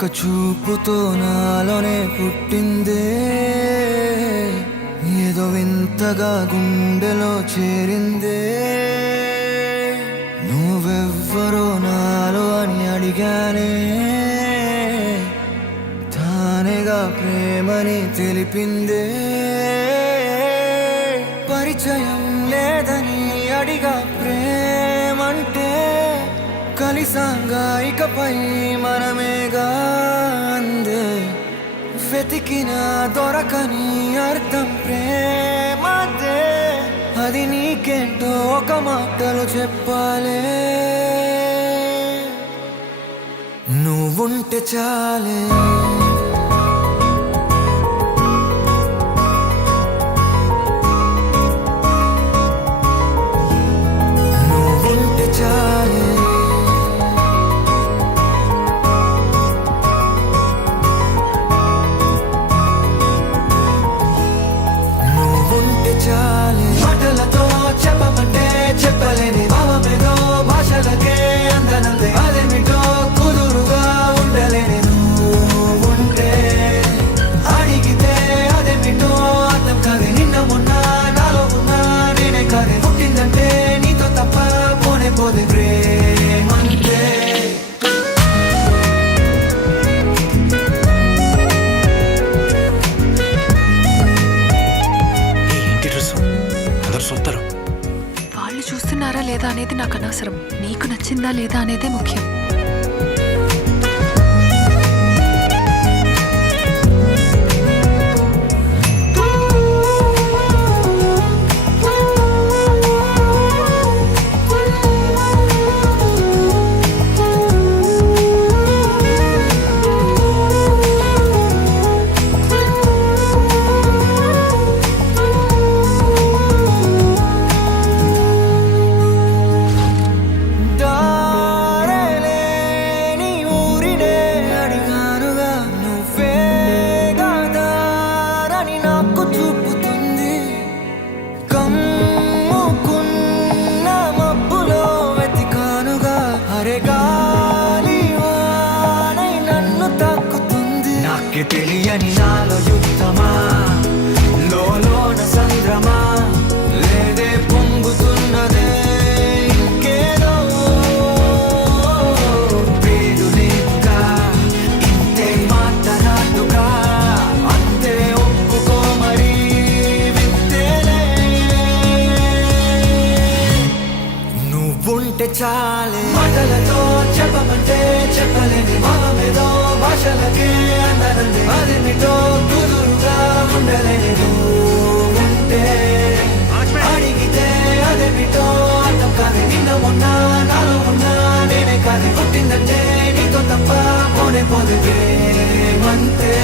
ఒక చూపుతో నాలోనే పుట్టిందే, ఏదో వింతగా గుండెలో చేరిందే. నువ్వెవ్వరో నాలో అని అడిగానే, తానేగా ప్రేమని తెలిపిందే. పరిచయం లేదని అడిగా ప్రేమంటే, కలిసాంగా ఇకపై మనమేగా అందే. వెతికిన దొరకని అర్థం ప్రేమదే, అది నీకేంటో ఒక మాటలో చెప్పాలే. నువ్వుంటే చాలే, నువ్వుంటే చాలే, నువ్వుంటే చాలే. మాటలతో చెప్పమంటే చెప్పలేని భావమేదో, భాషలకే అందనందే అదేమిటో కుదురుగా ఉండలేని. నువ్వుంటే అడిగితే అదేమిటో అర్థం కాదే. నిన్న మొన్న నాలో ఉన్నా నేనే కాదే. పుట్టిందంటే నీతో తప్ప పోనే పోదే ప్రేమంతే. వాళ్ళు చూస్తున్నారా లేదా అనేది నాకు అనవసరం. నీకు నచ్చిందా లేదా అనేదే ముఖ్యం. తెలియని నాలో యుద్ధమా, లోన సంద్రమా, లేదే పొంగుతున్నదే ఇంకేదో. పేరు లేదుగా ఇంతే మాట్లాడుగా, అంతే ఒప్పుకో మరి వింతేలే. నువ్వుంటే చాలే, మాటలతో చెప్పమంటే చెప్పలేని భావమేదో, భాషలకే అందనందే అదేమిటో కుదురుగా ఉండలేని. నువ్వుంటే అడిగితే అదేమిటో అర్థం కాదే. నిన్న మొన్న నాలో ఉన్నా నేనే కాదే. పుట్టిందంటే నీతో తప్ప పోనే పోదే ప్రేమంతే.